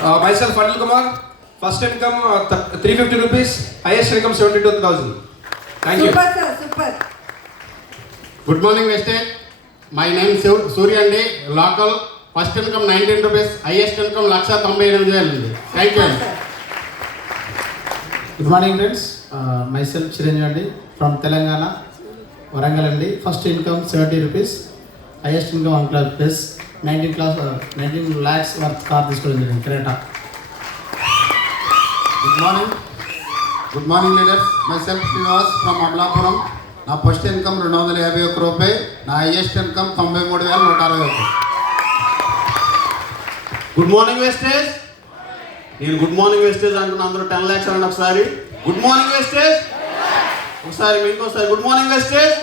Myself, Anil Kumar. First income 350 rupees. Highest income 72,000. Thank you. Super sir, super. Good morning, Vestage. My name is Surya Ande, local. First income 19 rupees. Highest income 1,98,000. Thank you. Good morning, friends. Myself Chiranjeev Andi from Telangana, Warangal Andi. First income 70 rupees. Highest income 1 lakh plus 19 lakhs worth car తీసుకోవడం జరిగింది Creta. Good morning, leaders. Myself Srinivas from Amlapuram. నా first income 251 రూపాయి. నా highest income 93,161. Good morning Vestige. నేను good morning Vestige అంటున్నా, అందరూ 10 lakhs అనండి ఒకసారి. Good morning Vestige. ఒకసారి ఇంకోసారి గుడ్ మార్నింగ్ వెస్టేజ్.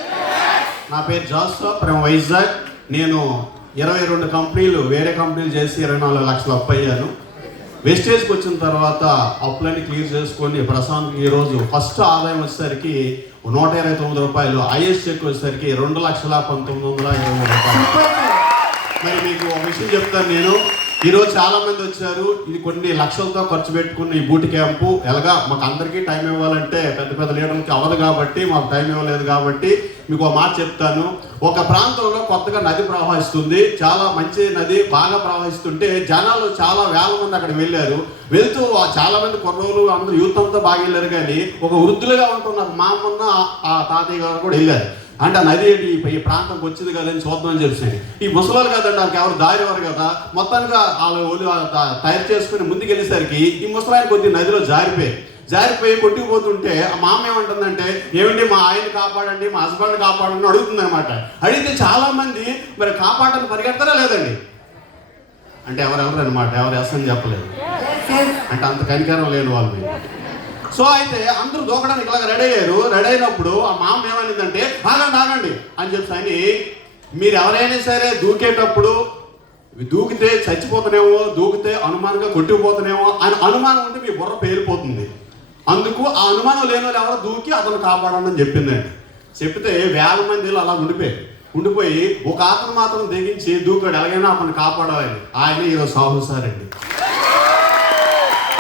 నా పేరు జాస్వా ఫ్రమ్ వైజాగ్. నేను 22 కంపెనీలు వేరే కంపెనీలు చేసి 24 లక్షలు అప్పు అయ్యాను. వెస్టేజ్కి వచ్చిన తర్వాత అప్పులన్నీ క్లియర్ చేసుకొని ప్రశాంత్ ఈరోజు ఫస్ట్ ఆదాయం వచ్చేసరికి 129 రూపాయలు, హైయెస్ట్ చెక్ వచ్చేసరికి 2,19,23 రూపాయలు. మరి మీకు ఒక విషయం చెప్తాను, నేను ఈరోజు చాలా మంది వచ్చారు. ఇది కొన్ని లక్షలతో ఖర్చు పెట్టుకున్న ఈ బూట్ క్యాంపు ఎలాగా మాకు అందరికీ టైం ఇవ్వాలంటే పెద్ద పెద్ద లీడర్లకి అవ్వదు కాబట్టి మాకు టైం ఇవ్వలేదు కాబట్టి మీకు ఒక మాట చెప్తాను. ఒక ప్రాంతంలో కొత్తగా నది ప్రవహిస్తుంది, చాలా మంచి నది బాగా ప్రవహిస్తుంటే జనాలు చాలా వేల మంది అక్కడికి వెళ్ళారు. వెళ్తూ చాలా మంది కుర్రోళ్ళు అందరూ యూత్ అంతా బాగా వెళ్ళారు, కానీ ఒక వృద్ధులుగా ఉంటున్న మా అమ్మన్న ఆ తాతయ్య గారు కూడా వెళ్ళారు. అంటే ఆ నది ఈ ప్రాంతంకి వచ్చింది కదని చూద్దామని చెప్పి ఈ ముసలాలు కదండి, వాళ్ళకి ఎవరు దారి వారు కదా, మొత్తానికి వాళ్ళు తయారు చేసుకుని ముందుకు వెళ్ళేసరికి ఈ ముసలాయన కొద్ది నదిలో జారిపోయి కొట్టుకుపోతుంటే మా అమ్మ ఏమంటుందంటే, ఏమండి మా ఆయన కాపాడండి, మా హస్బెండ్ కాపాడండి అడుగుతుంది అనమాట. అడిగితే చాలా మంది మరి కాపాడని పరిగెడతారా లేదండి అంటే ఎవరెవరు అనమాట, ఎవరు ఎస్ చెప్పలేదు అంటే అంత కనికరం లేని వాళ్ళు. సో అయితే అందరూ దూకడానికి ఇలాగ రెడీ అయ్యారు. రెడీ అయినప్పుడు ఆ మామ ఏమనిందంటే ఆగండి అని చెప్పి మీరు ఎవరైనా సరే దూకేటప్పుడు దూకితే చచ్చిపోతానేమో, దూకితే అనుమానంగా కొట్టుకుపోతానేమో అని అనుమానం ఉంటే మీ బుర్ర పేలిపోతుంది. అందుకు ఆ అనుమానం లేని వాళ్ళు ఎవరో దూకి అతను కాపాడని చెప్పిందండి. చెప్తే వేల మందిలో అలా ఉండిపోయి ఒక అతను మాత్రం తెగించి దూకాడు, ఎలాగైనా అతను కాపాడాలని. ఆయన ఈరోజు సాహుసారండి.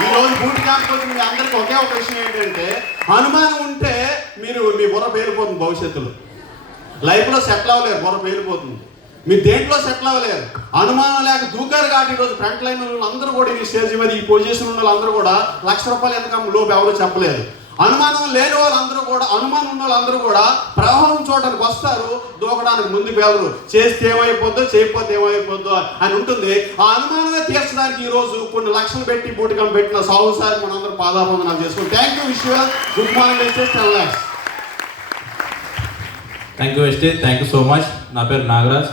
ఈరోజు బూట్ క్యాంప్ వచ్చి మీ అందరికీ ఒకే ఒక విషయం ఏంటంటే, అనుమానం ఉంటే మీరు మీ బుర్ర పేలిపోతుంది. భవిష్యత్తులో లైఫ్లో సెటిల్ అవ్వలేరు, బుర్ర పేలిపోతుంది. మీరు దేంట్లో సెటిల్ అవ్వలేరు. అనుమానం లేక దూకారు కాబట్టి ఈరోజు ఫ్రంట్ లైన్ అందరూ కూడా ఈ స్టేజ్ మీద ఈ పొజిషన్ ఉన్న వాళ్ళందరూ కూడా ₹1,00,000 ఎంత లోపు ఎవరు చెప్పలేదు. అనుమానం లేని వాళ్ళందరూ కూడా, అనుమానం ఉన్న వాళ్ళందరూ కూడా ప్రవాహం చూడడానికి వస్తారు, దూకడానికి ముందుకు వెళ్ళరు. చేస్తే ఏమైపోద్దో చేయకపోతే ఏమైపోద్దో అని ఉంటుంది. ఆ అనుమానమే తీర్చడానికి ఈరోజు కొన్ని లక్షలు పెట్టి బూటికం పెట్టిన సాహుసారి మనందరూ పాదాబంధనాలు చేసుకుంటాం. Thank you Vishwal. Good morning Vestige 10 lakhs. Thank you Vestige. Thank you so much. నా పేరు నాగరాజ్.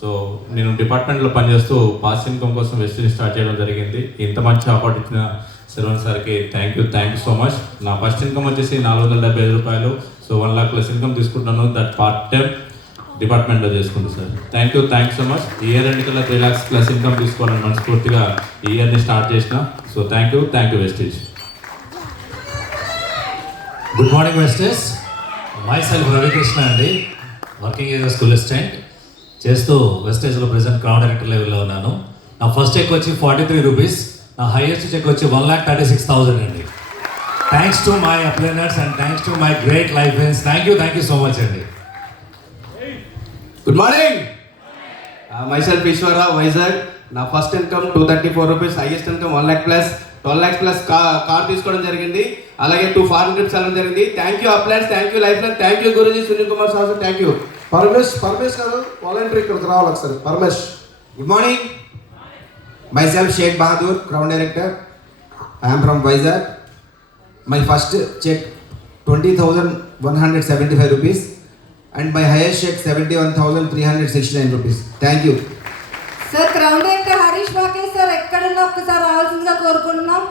సో నేను డిపార్ట్మెంట్లో పనిచేస్తూ పాస్ ఇన్కమ్ కోసం వెస్టేజ్ స్టార్ట్ చేయడం జరిగింది. ఇంత మంచి ఆపర్చునిటీ ఇచ్చిన శరవణ్ సార్కి థ్యాంక్ యూ సో మచ్. నా ఫస్ట్ ఇన్కమ్ వచ్చేసి 475 రూపాయలు. సో 1 lakh ప్లస్ ఇన్కమ్ తీసుకుంటున్నాను. దట్ పార్ట్ టైం డిపార్ట్మెంట్లో చేసుకుంటాను sir. Thank you so much. ఈ ఇయర్ ఎండ్కల్లా 3 lakhs ప్లస్ ఇన్కమ్ తీసుకోవాలని మనస్ఫూర్తిగా ఈ ఇయర్ని స్టార్ట్ చేసిన. So thank you Vestige. Good morning Vestige. Myself Ravikrishna అండి, వర్కింగ్ యాజ్ స్కూల్ అసిస్టెంట్ చేస్తూ వెస్టేజ్లో ప్రెసెంట్ క్రౌన్ డైరెక్టర్ లెవెల్లో ఉన్నాను. నా ఫస్ట్ చెక్ వచ్చి 43 రూపీస్. నా హైయెస్ట్ చెక్ వచ్చి 1,36,000 అండి. Thanks to my upliners and thanks to my great life friends. Thank you so much అండి. Good morning. Myself Ishwara, Vizag. నా first income 234 rupees. Highest income 1 lakh plus 12 lakhs plus car తీసుకోవడం జరిగింది. అలాగే 2 foreign trips వెళ్ళడం జరిగింది. Thank you అప్లైన్స్, thank you life line, thank you Guruji Sunil Kumar sir, thank you. Paramesh గారు volunteer ఇక్కడికి రావాలి ఒకసారి. Paramesh. Good morning. Myself Sheikh Bahadur, Crown Director. I am from Vizag. My first check 20,175 rupees and my highest check 71,369 rupees. Thank you. Sir crown director Harish Vake sir ఎక్కడున్నా ఒక్కసారి రావాల్సిందిగా కోరుకుంటున్నాం.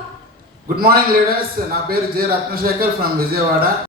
Good morning leaders. నా పేరు జె రత్నశేఖర్ ఫ్రమ్ విజయవాడ.